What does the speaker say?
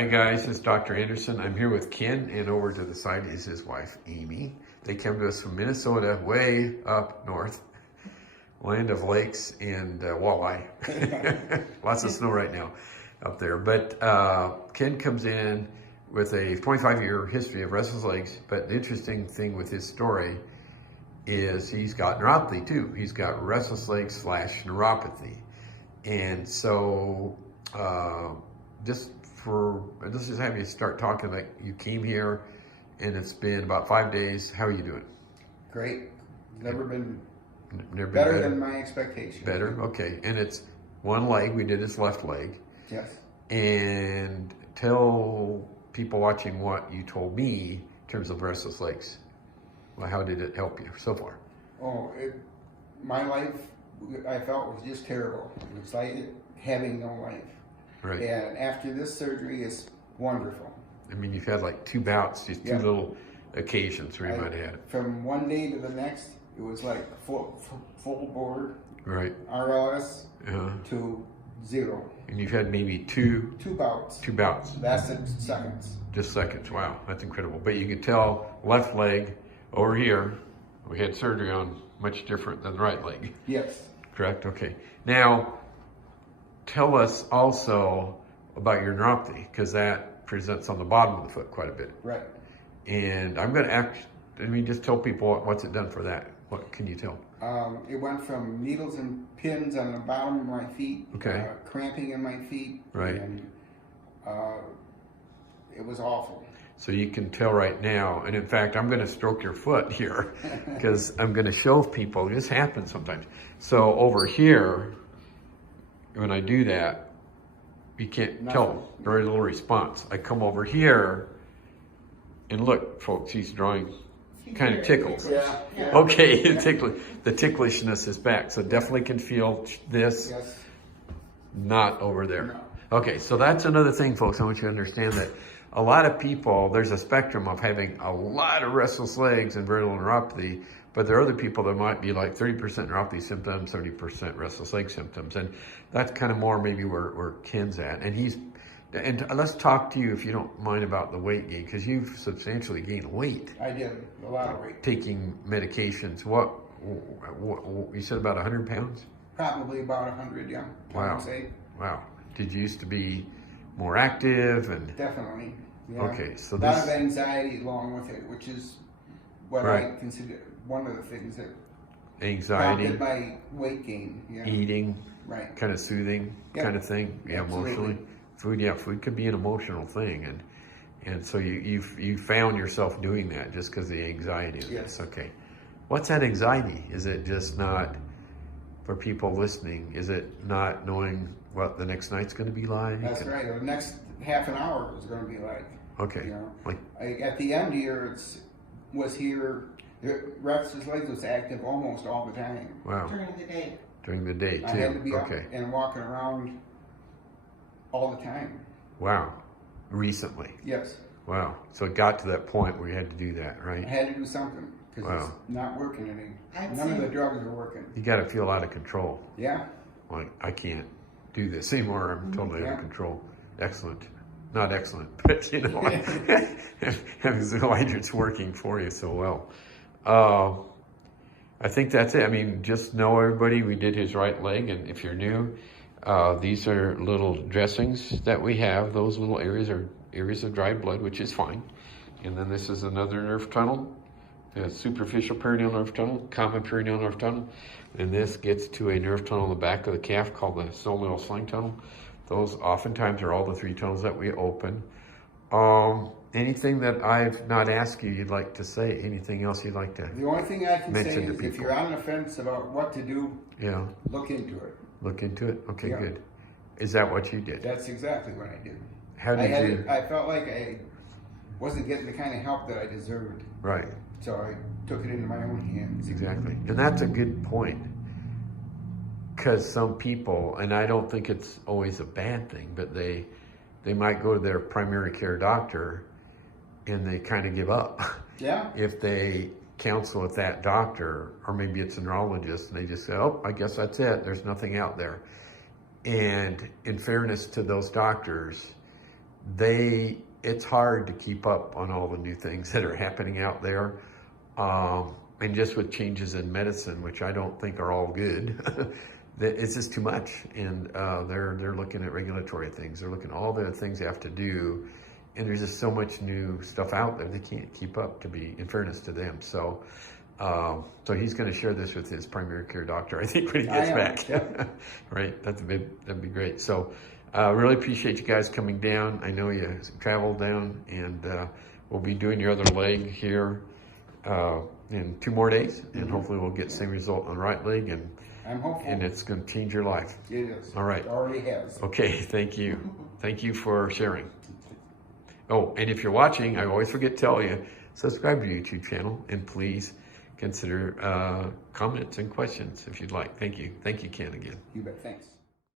Hi guys, it's Dr. Anderson. I'm here with Ken, and over to the side is his wife, Amy. They come to us from Minnesota, way up north, land of lakes and walleye. Lots of snow right now up there. But Ken comes in with a 25-year history of restless legs. But the interesting thing with his story is he's got neuropathy too. He's got restless legs / neuropathy. And so let's just have you start talking. Like, you came here and it's been about 5 days. How are you doing? Great. Never been better than my expectations. Better, okay. And it's one leg. We did his left leg. Yes. And tell people watching what you told me in terms of restless legs. Well, how did it help you so far? Oh, my life, I felt, was just terrible. It was like having no life. Right. And after this surgery, it's wonderful. I mean, you've had like 2 bouts, just two Yeah. little occasions where you might have had it. From one day to the next, it was like full board, Right. RLS to 0. And you've had maybe two bouts. 2 bouts. Lasted seconds. Just seconds. Wow, that's incredible. But you can tell left leg over here, we had surgery on, much different than the right leg. Yes. Correct? Okay. Now, tell us also about your neuropathy, because that presents on the bottom of the foot quite a bit. Right. And I'm going to just tell people what's it done for that. What can you tell? It went from needles and pins on the bottom of my feet, Okay. Cramping in my feet, Right. And it was awful. So you can tell right now, and in fact, I'm going to stroke your foot here because I'm going to show people, this happens sometimes. So over here, when I do that, you can't tell, very little response. I come over here, and look, folks, he's drawing kind of tickles. Yeah. Okay, the ticklishness is back. So definitely can feel this, Yes. not over there. No. Okay, so that's another thing, folks. I want you to understand that a lot of people, there's a spectrum of having a lot of restless legs and very little neuropathy, but there are other people that might be like 30% neuropathy symptoms, 30% restless leg symptoms. And that's kind of more maybe where Ken's at. And let's talk to you, if you don't mind, about the weight gain, because you've substantially gained weight. I did a lot of weight. Taking medications. What you said, about 100 pounds? Probably about 100, yeah. Wow. I would say. Wow. Did you used to be more active and? Definitely. Yeah. Okay, so a lot of anxiety along with it, which is what I consider one of the things that anxiety, prompted my weight gain. Yeah. Eating, right, kind of soothing, kind of thing. Yeah, emotionally. Food can be an emotional thing, and so you found yourself doing that just because of the anxiety of this. Okay, what's that anxiety? Is it just not, for people listening, is it not knowing what the next night's going to be like? That's right. The next half an hour is going to be like. Okay. You know, at the end here, restless legs was active almost all the time. Wow. During the day too. I had to be up and walking around all the time. Wow. Recently. Yes. Wow. So it got to that point where you had to do that, right? I had to do something because it's not working any. None of the drugs are working. You got to feel out of control. Yeah. Like, I can't do this anymore. I'm totally out of control. Excellent. Not excellent, but you know, I'm glad it's working for you so well. I think that's it. I mean, just know, everybody, we did his right leg, and if you're new, these are little dressings that we have. Those little areas are areas of dry blood, which is fine. And then this is another nerve tunnel, a superficial perineal nerve tunnel, common perineal nerve tunnel. And this gets to a nerve tunnel in the back of the calf called the soleal sling tunnel. Those oftentimes are all the 3 tunnels that we open. Anything that I've not asked you you'd like to say? Anything else you'd like to mention? The only thing I can say is people? if you're on the fence about what to do, look into it. Look into it? Okay, good. Is that what you did? That's exactly what I did. How did you? I felt like I wasn't getting the kind of help that I deserved. Right. So I took it into my own hands. Exactly. And that's a good point. Because some people, and I don't think it's always a bad thing, but they might go to their primary care doctor and they kind of give up. Yeah. If they counsel with that doctor, or maybe it's a neurologist, and they just say, oh, I guess that's it. There's nothing out there. And in fairness to those doctors, it's hard to keep up on all the new things that are happening out there. And just with changes in medicine, which I don't think are all good, it's just too much. And they're looking at regulatory things. They're looking at all the things they have to do. And there's just so much new stuff out there, they can't keep up, to be, in fairness to them. So he's going to share this with his primary care doctor, I think, when he gets back. Yep. Right? That'd be great. So really appreciate you guys coming down. I know you traveled down, and we'll be doing your other leg here in 2 more days, and hopefully we'll get the same result on the right leg, and I'm hopeful. And it's going to change your life. It is. All right. It already has. Okay, thank you. Thank you for sharing. Oh, and if you're watching, I always forget to tell you, subscribe to your YouTube channel, and please consider comments and questions if you'd like. Thank you. Thank you, Ken, again. You bet. Thanks.